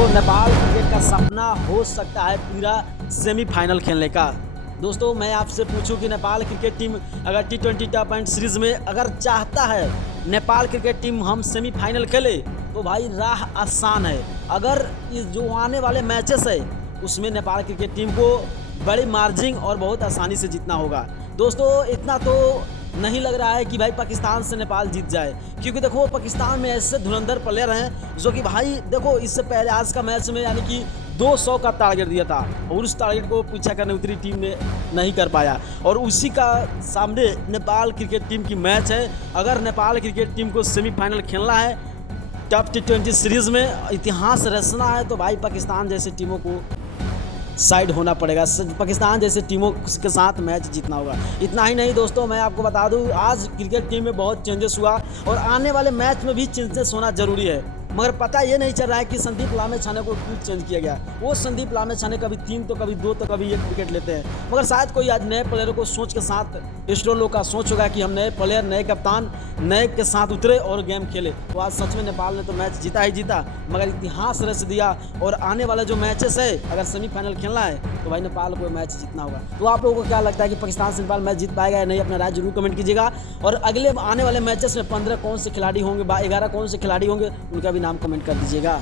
देखो नेपाल क्रिकेट का सपना हो सकता है पूरा सेमीफाइनल खेलने का। दोस्तों मैं आपसे पूछूं कि नेपाल क्रिकेट टीम अगर T20 टॉप एंड सीरीज में अगर चाहता है नेपाल क्रिकेट टीम हम सेमीफाइनल खेले तो भाई राह आसान है। अगर इस जो आने वाले मैचेस है उसमें नेपाल क्रिकेट टीम को बड़ी मार्जिन और बहुत आसानी से जीतना होगा। दोस्तों इतना तो नहीं लग रहा है कि भाई पाकिस्तान से नेपाल जीत जाए, क्योंकि देखो पाकिस्तान में ऐसे धुरंधर प्लेयर हैं जो कि भाई देखो इससे पहले आज का मैच में यानी कि 200 का टारगेट दिया था और उस टारगेट को पीछा करने उतरी टीम ने नहीं कर पाया। और उसी का सामने नेपाल क्रिकेट टीम की मैच है। अगर नेपाल क्रिकेट टीम को सेमीफाइनल खेलना है टॉप T20 सीरीज में इतिहास रचना है तो भाई पाकिस्तान जैसे टीमों को साइड होना पड़ेगा, पाकिस्तान जैसे टीमों के साथ मैच जीतना होगा। इतना ही नहीं दोस्तों मैं आपको बता दूं आज क्रिकेट टीम में बहुत चेंजेस हुआ और आने वाले मैच में भी चेंजेस होना जरूरी है, मगर पता ये नहीं चल रहा है कि संदीप लामेछाने को क्यों चेंज किया गया। वो संदीप लामेछाने कभी 3 तो कभी 2 तो कभी 1 विकेट लेते हैं, मगर शायद कोई आज नए प्लेयरों को सोच के साथ इसरो लोग का सोच होगा कि हम नए प्लेयर नए कप्तान नए के साथ उतरे और गेम खेले। तो आज सच में नेपाल ने तो मैच जीता ही जीता, मगर इतिहास रच दिया। और आने वाले जो मैचेस है अगर सेमीफाइनल खेलना है तो भाई नेपाल को मैच जीतना होगा। तो आप लोगों को क्या लगता है कि पाकिस्तान से नेपाल मैच जीत पाएगा या नहीं, अपना राय जरूर कमेंट कीजिएगा। और अगले आने वाले मैचेस में 15 कौन से खिलाड़ी होंगे 11 कौन से खिलाड़ी होंगे उनका भी नाम कमेंट कर दीजिएगा।